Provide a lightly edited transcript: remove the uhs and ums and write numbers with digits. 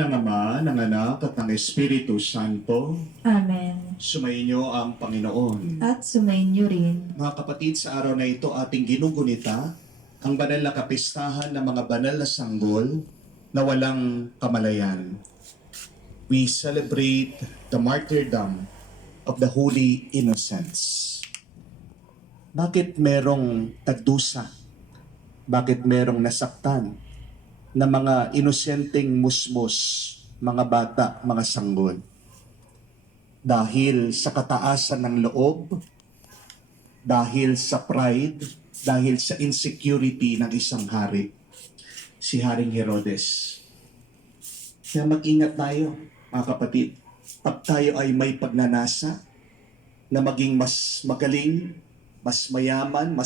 ng Ama, ng Anak, at ng Espiritu Santo. Amen. Sumainyo ang Panginoon. At sumainyo rin. Mga kapatid, sa araw na ito ating ginugunita ang banal na kapistahan ng mga banal na sanggol na walang kamalayan. We celebrate the martyrdom of the Holy Innocents. Bakit merong tagdusa? Bakit merong nasaktan na mga inosenteng musmos, mga bata, mga sanggol? Dahil sa kataasan ng loob, dahil sa pride, dahil sa insecurity ng isang hari, si Haring Herodes. Kaya mag-ingat tayo, mga kapatid. Pag tayo ay may pagnanasa na maging mas magaling, mas mayaman, mas